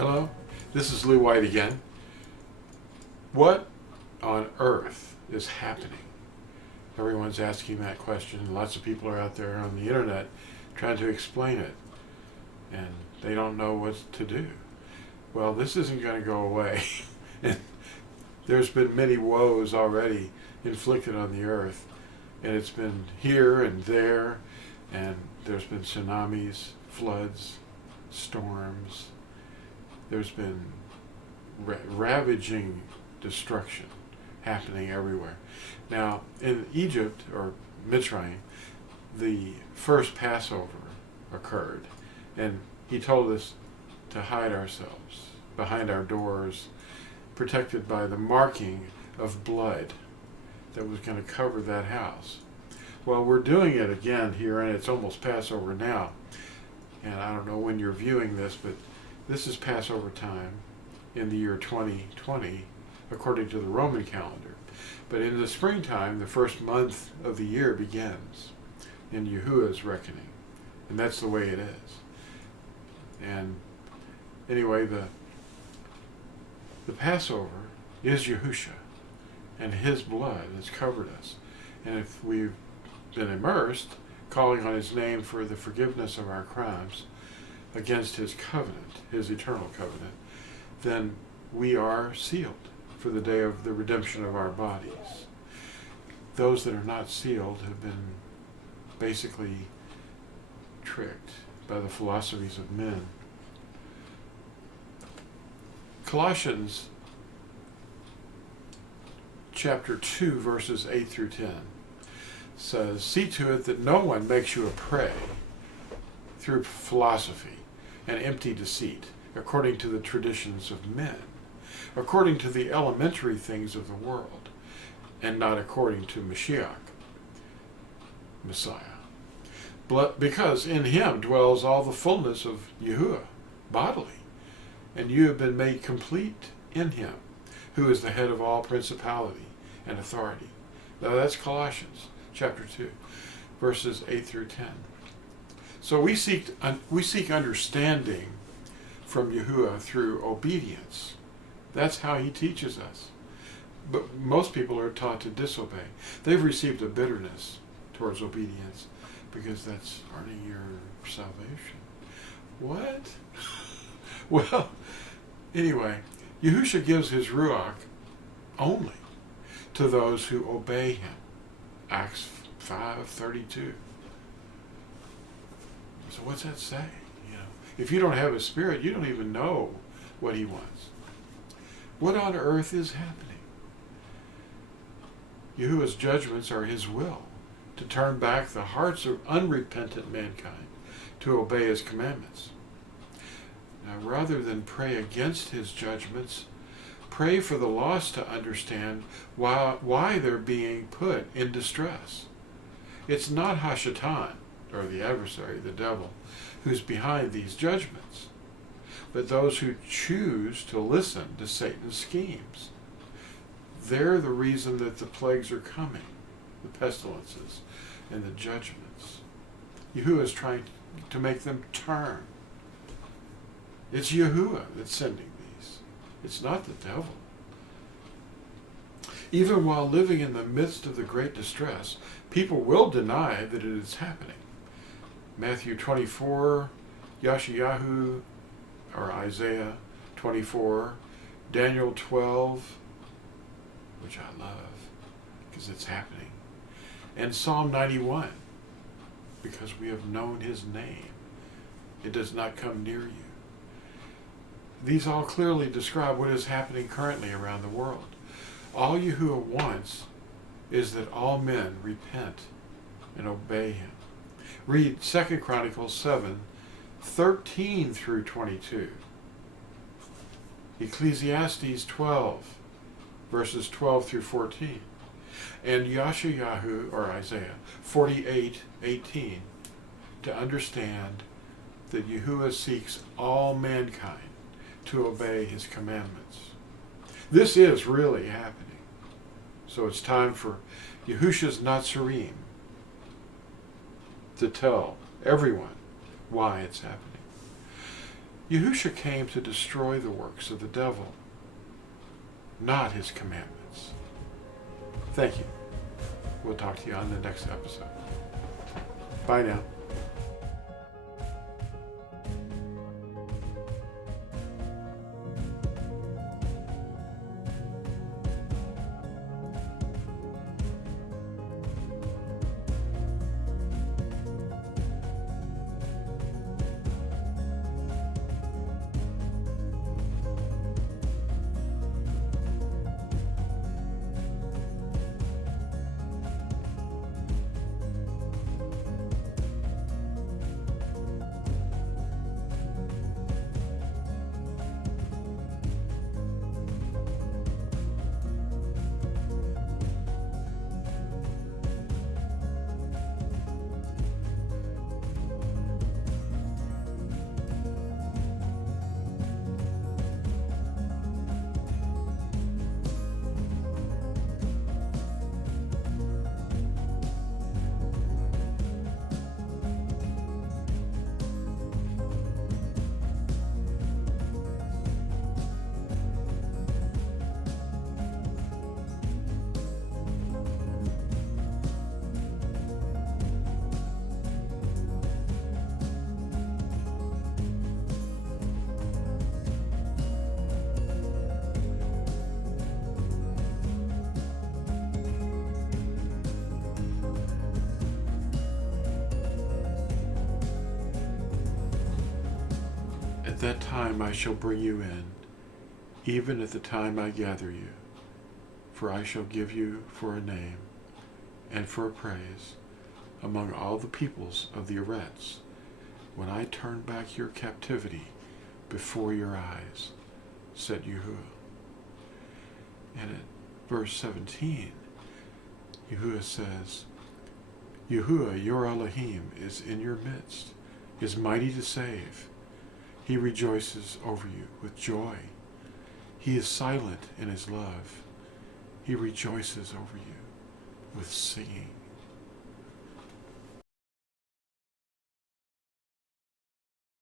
Hello, this is Lou White again. What on earth is happening? Everyone's asking that question. Lots of people are out there on the internet trying to explain it, and they don't know what to do. Well, this isn't going to go away. And there's been many woes already inflicted on the earth, and it's been here and there, and there's been tsunamis, floods, storms. There's been ravaging destruction happening everywhere. Now, in Egypt, or Mitzrayim, the first Passover occurred, and he told us to hide ourselves behind our doors, protected by the marking of blood that was going to cover that house. Well, we're doing it again here, and it's almost Passover now. And I don't know when you're viewing this, but this is Passover time in the year 2020, according to the Roman calendar. But in the springtime, the first month of the year begins in Yahuah's reckoning. And that's the way it is. And anyway, the Passover is Yahusha, and his blood has covered us. And if we've been immersed, calling on his name for the forgiveness of our crimes against his covenant, his eternal covenant, then we are sealed for the day of the redemption of our bodies. Those that are not sealed have been basically tricked by the philosophies of men. Colossians chapter 2, verses 8 through 10 says, "See to it that no one makes you a prey through philosophy and empty deceit, according to the traditions of men, according to the elementary things of the world, and not according to Mashiach, Messiah. Because in him dwells all the fullness of Yahuah, bodily, and you have been made complete in him, who is the head of all principality and authority." Now that's Colossians chapter 2, verses 8 through 10. So we seek understanding from Yahuah through obedience. That's how he teaches us. But most people are taught to disobey. They've received a bitterness towards obedience because that's earning your salvation. What? Well, anyway, Yahusha gives his Ruach only to those who obey him. Acts 5:32. So what's that say? If you don't have a spirit, you don't even know what he wants. What on earth is happening? Yahuah's judgments are his will to turn back the hearts of unrepentant mankind to obey his commandments. Now, rather than pray against his judgments, pray for the lost to understand why they're being put in distress. It's not Hashatan, or the adversary, the devil, who's behind these judgments, but those who choose to listen to Satan's schemes. They're the reason that the plagues are coming, the pestilences and the judgments. Yahuah is trying to make them turn. It's Yahuah that's sending these. It's not the devil. Even while living in the midst of the great distress, people will deny that it is happening. Matthew 24, Yeshayahu, or Isaiah 24, Daniel 12, which I love because it's happening, and Psalm 91, because we have known his name. It does not come near you. These all clearly describe what is happening currently around the world. All Yahuah wants is that all men repent and obey him. Read 2 Chronicles 7, 13 through 22. Ecclesiastes 12, verses 12 through 14. And Yeshayahu, or Isaiah 48, 18, to understand that Yahuah seeks all mankind to obey his commandments. This is really happening. So it's time for Yahusha's Nazarene to tell everyone why it's happening. Yahusha came to destroy the works of the devil, not his commandments. Thank you. We'll talk to you on the next episode. Bye now. At that time I shall bring you in, even at the time I gather you. For I shall give you for a name and for a praise among all the peoples of the Eretz, when I turn back your captivity before your eyes, said Yahuah. And at verse 17, Yahuah says, Yahuah, your Elohim, is in your midst, is mighty to save. He rejoices over you with joy. He is silent in his love. He rejoices over you with singing.